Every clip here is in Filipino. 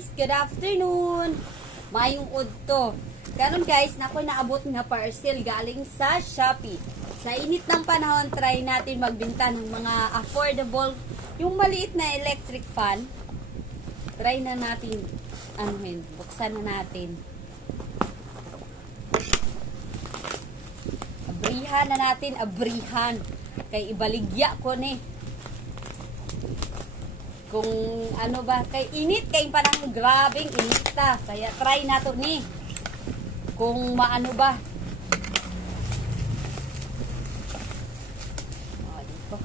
guys! Good afternoon! Mayong udto. Karon guys, nakoy naabot nga parcel galing sa Shopee. Sa init ng panahon, try natin magbenta ng mga affordable, yung maliit na electric fan. Try na natin, buksan na natin. Abrihan na natin, abrihan. Kay ibaligya ko ni. Kung ano ba, kay init, kay parang grabing inita. Kaya try na to ni. Kung maano ba. O, dito.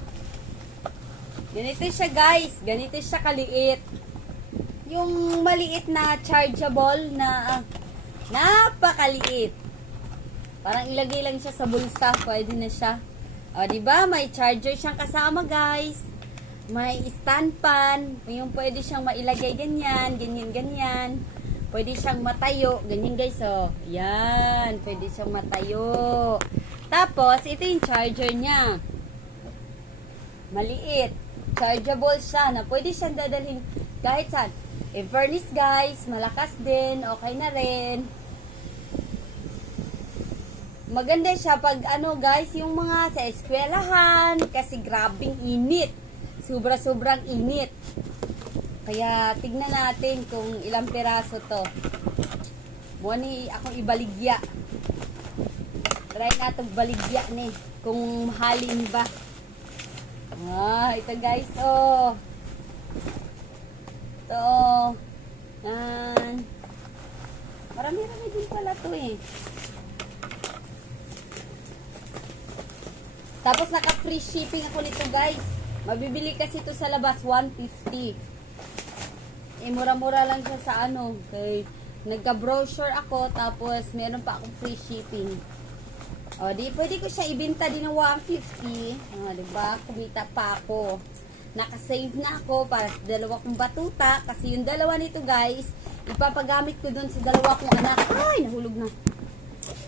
Ganito siya guys. Ganito siya kaliit. Yung maliit na chargeable na napakaliit. Parang ilagay lang siya sa bulsa. Pwede na siya. O, diba? May charger siyang kasama guys. May stand pan, yung pwede siyang mailagay ganyan, ganyan. Pwede siyang matayo, ganyan guys, oh. Yan, pwede siyang matayo. Tapos, ito yung charger niya. Maliit. Chargeable siya, na pwede siyang dadalhin kahit saan. In fairness guys, malakas din, okay na rin. Maganda siya pag ano guys, yung mga sa eskwelahan, kasi grabing init. Sobra-sobrang init. Kaya tignan natin kung ilang peraso to. Muna akong ibaligya. Try natin baligya ni. Kung mahalin ba. Ito guys. Oh. Ito. Marami-rami din pala to eh. Tapos naka-free shipping ako nito guys. Mabibili kasi ito sa labas, 150. Eh, mura-mura lang siya sa ano. Kay, nagka-brochure ako, tapos meron pa akong free shipping. O, di, pwede ko siya ibenta din ng 150. Diba? Kumita pa ako. Nakasave na ako para sa dalawa kong batuta. Kasi yung dalawa nito, guys, ipapagamit ko doon sa dalawa kong anak. Ay, nahulog na.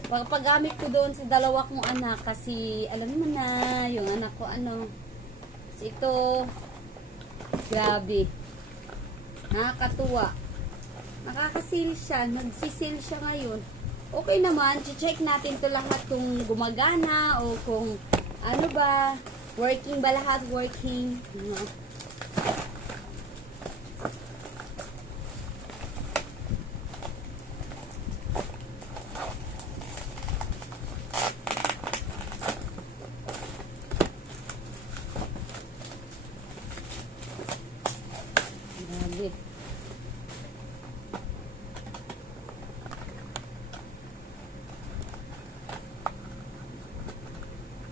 Ipapagamit ko doon sa dalawa kong anak. Kasi, alam mo na, yung anak ko, ito, grabe, nakakatuwa, nakakasil siya, nagsisil siya ngayon. Okay naman, check natin to lahat kung gumagana o kung ano ba, working ba lahat, working.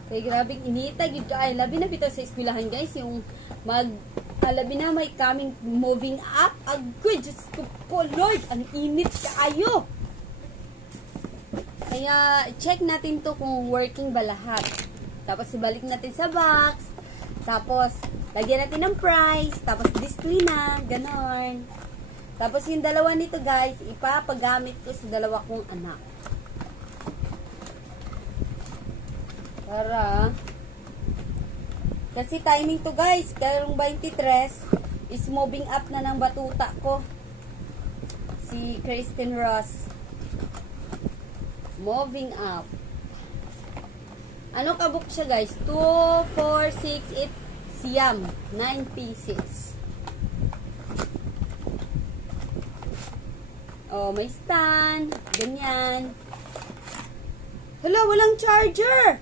Kaya grabing inita, yun ka. Ay, labi na bitaw sa eskwelahan guys, yung labi na may coming, moving up. Agoy, Diyos ko po, Lord, ang init kaayo. Kaya, check natin to kung working ba lahat. Tapos, ibalik natin sa box. Tapos, lagyan natin ng price. Tapos, display na, ganon. Tapos, yung dalawa nito guys, ipapagamit ko sa dalawa kong anak. Para, kasi timing to guys, karong 23 is moving up na ng batuta ko. Si Kristen Ross. Moving up. Ano kabuk siya guys? 2, 4, 6, 8, siyam. 9 pieces. Oh, may stand. Ganyan. Hala, walang charger!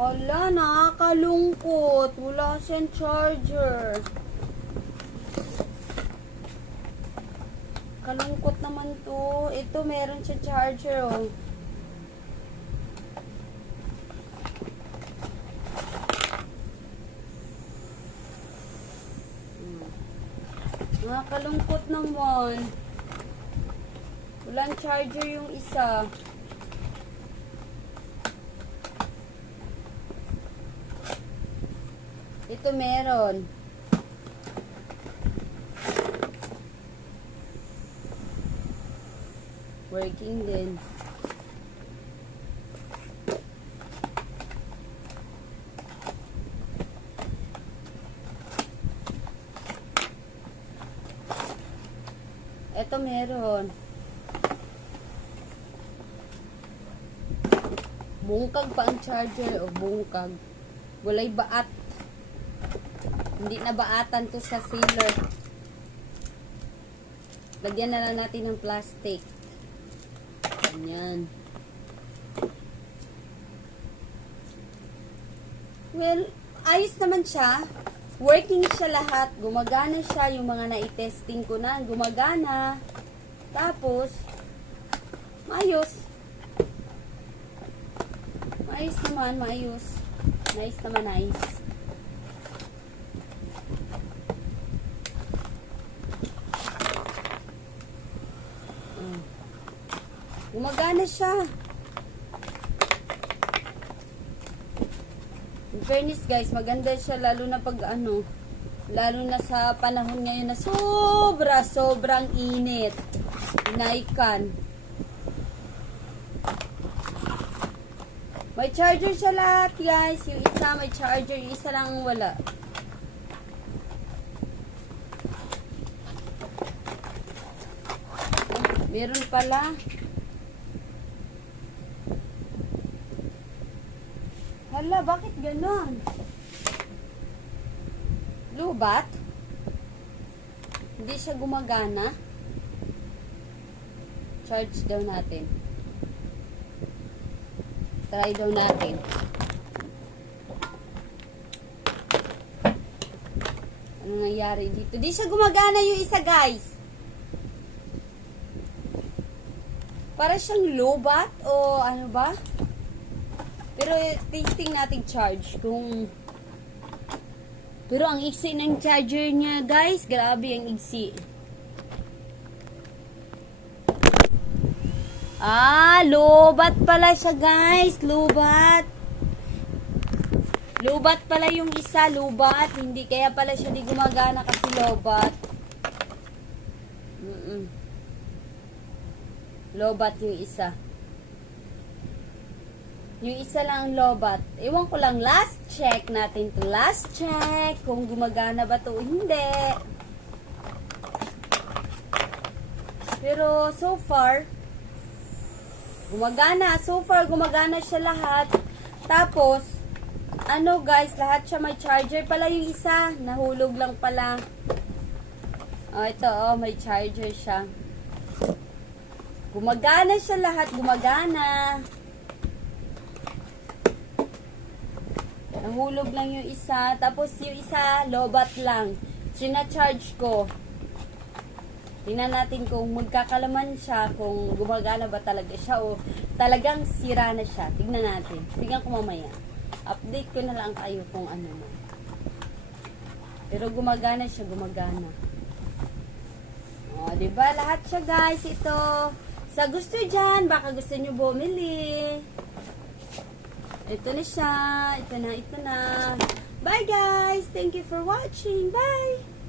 Wala, nakakalungkot. Wala siyang charger. Kalungkot naman to. Ito, meron siya charger, oh. Nakakalungkot naman. Walang charger yung isa. Ito meron. Working din. ito meron. Bungkag pa ang charger. O, bungkag. Walay baat. Hindi na baatan to sa sealer. Lagyan na lang natin ng plastic. Ganyan. Well, ayos naman siya. Working siya lahat. Gumagana siya. Yung mga na-testing ko na. Gumagana. Tapos, maayos. Maayos naman. Maayos. Nice naman. Nice. Gumagana siya. In fairness guys, maganda siya lalo na pag lalo na sa panahon ngayon na sobrang init. Inaikan. May charger siya lahat guys. Yung isa may charger, yung isa lang wala. Meron pala. Hala, bakit ganon? Lubat? Hindi siya gumagana? Charge daw natin. Try daw natin. Ano nangyari dito? Di siya gumagana yung isa guys. Para siyang lubat o ano ba? Pero testing natin charge kung pero ang iksi ng charger niya guys, grabe ang iksi. Lubat pala siya guys, lubat. Lubat pala yung isa, lubat. Hindi kaya pala siya di gumagana kasi lubat. Lobat yung isa. Yung isa lang ang lobat. Ewan ko lang, last check natin to. Last check. Kung gumagana ba to o hindi. Pero so far, gumagana. So far, gumagana siya lahat. Tapos, ano guys, lahat siya may charger pala yung isa. Nahulog lang pala. Oh, ito oh, may charger siya. Gumagana siya lahat. Gumagana. Nahulog lang yung isa. Tapos yung isa, lobat lang. Sina-charge ko. Tingnan natin kung magkakalaman siya. Kung gumagana ba talaga siya. O talagang sira na siya. Tingnan natin. Tingnan ko mamaya. Update ko na lang kayo kung ano man. Pero gumagana siya. Gumagana. O, diba? Lahat siya guys. Ito. Sa gusto dyan. Baka gusto nyo bumili. Ito na siya. Ito na. Bye guys! Thank you for watching. Bye!